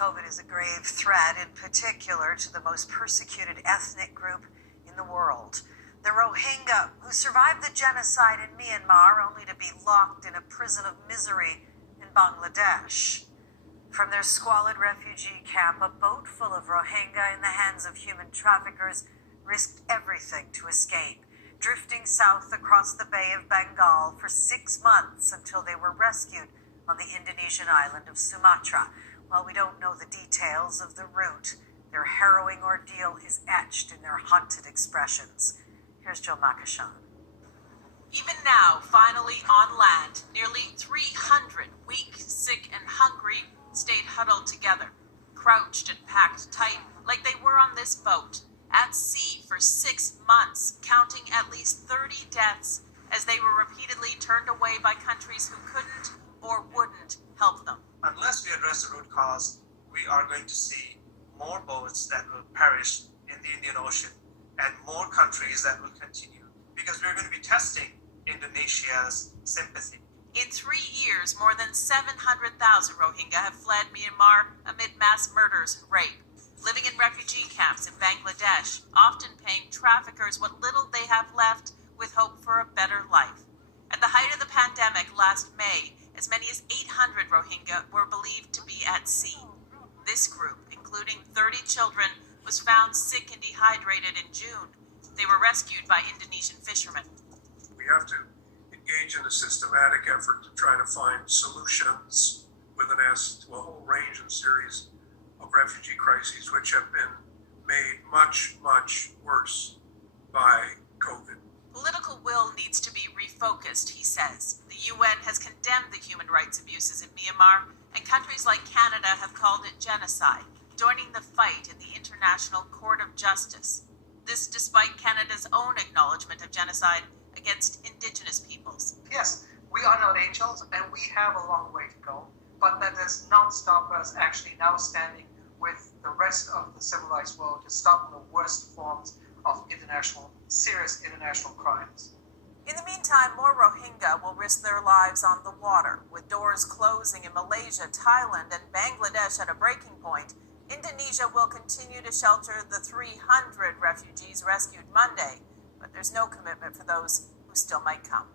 COVID is a grave threat, in particular to the most persecuted ethnic group in the world. The Rohingya, who survived the genocide in Myanmar only to be locked in a prison of misery in Bangladesh. From their squalid refugee camp, a boat full of Rohingya in the hands of human traffickers risked everything to escape, drifting south across the Bay of Bengal for 6 months until they were rescued on the Indonesian island of Sumatra. While we don't know the details of the route, their harrowing ordeal is etched in their haunted expressions. Here's Jill Makashan. Even now, finally on land, nearly 300 weak, sick, and hungry stayed huddled together, crouched and packed tight like they were on this boat, at sea for 6 months, counting at least 30 deaths as they were repeatedly turned away by countries who couldn't or wouldn't help them. Unless we address the root cause, we are going to see more boats that will perish in the Indian Ocean and more countries that will continue, because we're going to be testing Indonesia's sympathy. In 3 years, more than 700,000 Rohingya have fled Myanmar amid mass murders and rape, living in refugee camps in Bangladesh, often paying traffickers what little they have left with hope for a better life. At the height of the pandemic last May, as many as 800 Rohingya were believed to be at sea. This group, including 30 children, was found sick and dehydrated in June. They were rescued by Indonesian fishermen. We have to engage in a systematic effort to try to find solutions with an S to a whole range and series of refugee crises which have been made much, much worse by COVID. Political will needs to be refocused, he says. The UN has condemned the human rights abuses in Myanmar, and countries like Canada have called it genocide, joining the fight in the International Court of Justice. This despite Canada's own acknowledgement of genocide against Indigenous peoples. Yes, we are not angels and we have a long way to go, but that does not stop us actually now standing with the rest of the civilized world to stop the worst forms of serious international crimes. In the meantime, more Rohingya will risk their lives on the water. With doors closing in Malaysia, Thailand, and Bangladesh at a breaking point, Indonesia will continue to shelter the 300 refugees rescued Monday, but there's no commitment for those who still might come.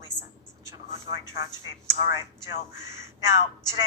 Lisa. Such an ongoing tragedy. All right, Jill. Now, today,